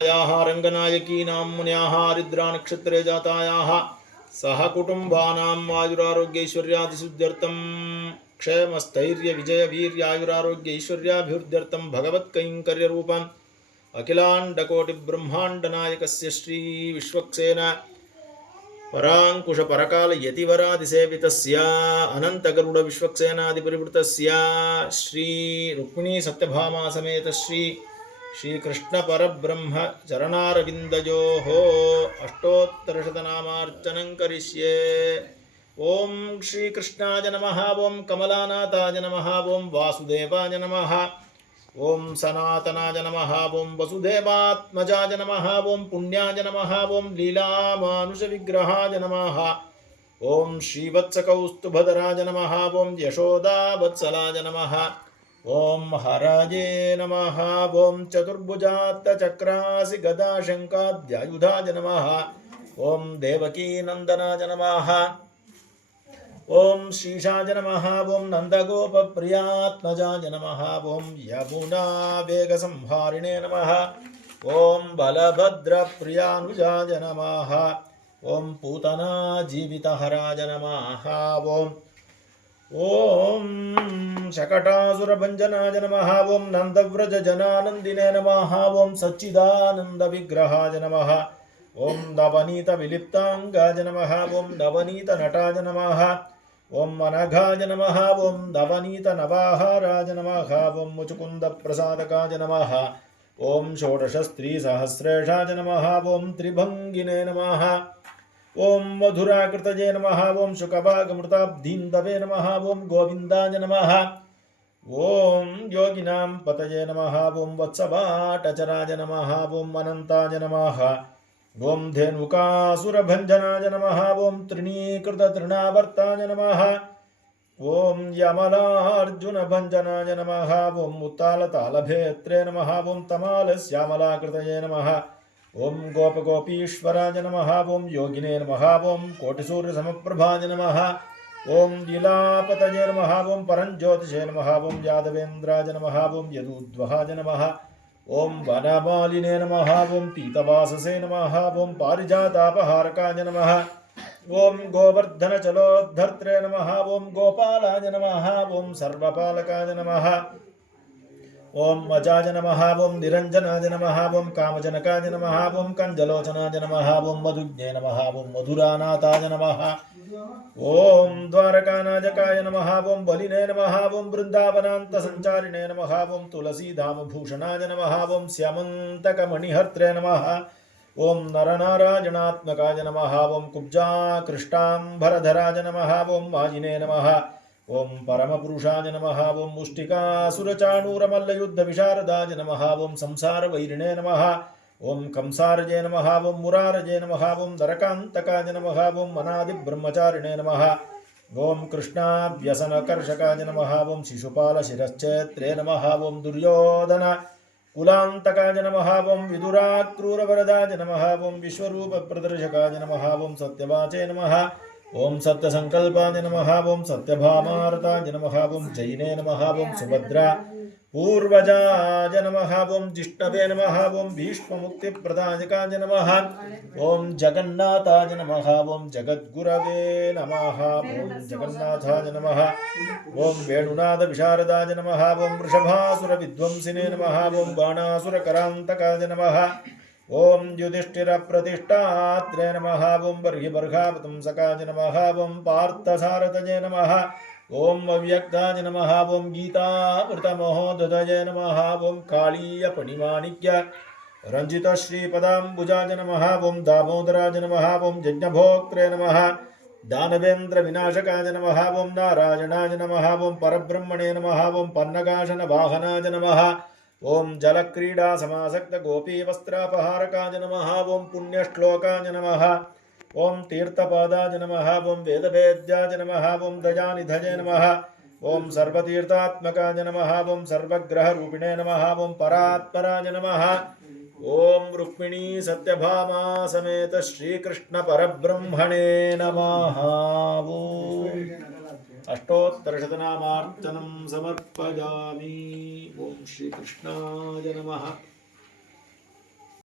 रंगनायकीनां मुन्याः आरिद्रानक्षत्रे जातायाः सह कुटुम्बानां आयुरारोग्यैश्वर्यादिसिद्ध्यर्थं क्षेमस्थैर्यविजयवीर्यायुरारोग्यैश्वर्याभिवृद्ध्यर्थं भगवत्कैङ्कर्यरूपम् अखिलाण्डकोटिब्रह्माण्डनायकस्य श्री विश्वक्सेन परांकुश परकाल यतिवरादिसेवितस्य अनंतगरुड़ विश्वक्सेनाधिपरिवृतस्य श्री रुक्मिणी सत्यभामा समेत श्री कृष्ण परब्रह्म चरणारविंदयोः अष्टोत्तरशतनामार्चनं करिष्ये। ओं श्री कृष्णाय नमः। ओं कमलानाथाय नमः। ओं वासुदेवाय नमः। ओं सनातनाय नमः। ओं वसुदेवात्मजाय नमः। ओं पुण्याय नमः। ओं लीलामानुषविग्रहाय नमः। ओं श्रीवत्सकौस्तुभधराय नमः। ओं यशोदावत्सलाय नमः। ओं हराये नमः। ओं चतुर्भुजात्तचक्रासि गदाशङ्काद्यायुधाय नमः। ओं देवकीनन्दनाय नमः। ओं श्रीशाय नमः। ओं नन्दगोपप्रियात्मजाय नमः। ओं यमुनावेगसंहारिणे नमः। ओं बलभद्रप्रियानुजाय नमः। ओं पूतनाजीवितहराय नमः। ओं शकटासुरभञ्जनाय नमः। ओं नन्दव्रजजनानन्दिने नमः। ओं सच्चिदानन्दविग्रहाय नमः। ओं नवनीतविलिप्ताङ्गाय नमः। ओं नवनीतनटाय नमः। ओं अनघाय नमः। ओं नवनीतनवाहाराय नमः। ओं मुचुकुन्दप्रसादकाय नमः। ओं षोडशस्त्रीसहस्रेशाय नमः। ओं त्रिभङ्गिने नमः। ओं मधुराकृतये नमः। ओं शुकभागमृताब्धीन्दवे नमः। ओं गोविन्दाय नमः। ओं योगिनां पतये नमः। ओं वत्सवाटचराय नमः। ओं अनन्ताय नमः। ओं धेनुकासुरभञ्जनाय नमः। ओं तृणीकृततृणावर्ताय नमः। ओं यमलार्जुनभञ्जनाय नमः। ओं उत्तालतालभेत्रे नमः। ओं तमालश्यामलाकृतये नमः। ओं गोपगोपीश्वराय नमः। ओं योगिने नमः। ओं कोटिसूर्यसमप्रभाय नमः। ओं लीलापतये नमः। ओं परञ्ज्योतिषे नमः। ओं यादवेन्द्राय नमः। ओं यदूद्वहाय नमः। ओं वनमालिने नमः। ओं पीतवाससे नमः। ओं पारिजातापहारकाय नमः। ओं गोवर्धनचलोद्धर्त्रे नमः। ओं गोपालाय नमः। ओं सर्वपालकाय नमः। ओं अजाय नमः। ओं निरञ्जनाय नमः। ओं कामजनकाय नमः। ओं कञ्जलोचनाय नमः। ओं मधुज्ञे नमः। ओं मधुरानाथाय नमः। ओं द्वारकानायकाय नमः। ओं बलिने नमः। ओं वृन्दावनान्तसञ्चारिणे नमः। ओं तुलसीधामभूषणाय नमः। ओं स्यमन्तकमणिहर्त्रे नमः। ओं नरनारायणात्मकाय नमः। ओं कुब्जाकृष्टाम्बरधराय नमः। ओं वाजिने नमः। ओं परमपुरुषाय नमः। ओं मुष्टिकासुरचाणूरमल्लयुद्धविशारदाय नमः। ओं संसारवैरिणे नमः। ओं कंसारजे नमः। ओं मुरारजे नमः। ओं नरकान्तकाय नमः। ओं अनादिब्रह्मचारिणे नमः। ओं कृष्णाव्यसनकर्षकाय नमः। ओं शिशुपालशिरश्चेत्रे नमः। ओं दुर्योधन कुलान्तकाय नमः। ओं विदुराक्रूरवरदाय नमः। ओं विश्वरूपप्रदर्शकाय नमः। ओं सत्यवाचे नमः। ओं सत्यसंकल्पाय नमः। ओं सत्यभामारताय नमः। ओं जैने नमः। ओं सुभद्रा पूर्वजाय नमः। ओं जिष्णवे नमः। ओं भीष्ममुक्तिप्रदायकाय नमः। ओं जगन्नाथाय नमः। ओं जगद्गुरवे नमः। ओं जगन्नाथाय नमः। ओं वेणुनाथविशारदाय नमः। ओं वृषभासुरविध्वंसिने नमः। ओं बाणासुरकरान्तकाय नमः। ओं युधिष्ठिरप्रतिष्ठात्रे नमः। ओं बर्हिबर्हावतंसकाय नमः। ओं पार्थसारथये नमः। ओं अव्यक्ताय नमः। ओं गीतामृतमहोदधये नमः। ओं कालीयपणिमाणिक्य रञ्जितश्रीपदाम्बुजाय नमः। ओं दामोदराय नमः। ओं यज्ञभोक्त्रे नमः। दानवेन्द्रविनाशकाय नमः। ओं नारायणाय नमः। ओं परब्रह्मणे नमः। ओं पन्नगाशनवाहनाय नमः। ओं जलक्रीडासमासक्तगोपीवस्त्रापहारकाय नमः। ओं पुण्यश्लोकाय नमः। ओं तीर्थपादाय नमः। ओं वेदवेद्याय नमः। ओं दयानिधये नमः। ओं सर्वतीर्थात्मकाय नमः। ओं सर्वग्रहरूपिणे नमः। ओं परात्पराय नमः। ओं रुक्मिणी सत्यभामा समेत श्रीकृष्ण परब्रह्मणे नमः। ओं अष्टोत्तरशतनामार्चनं समर्पयामि। ओं श्रीकृष्णाय नमः।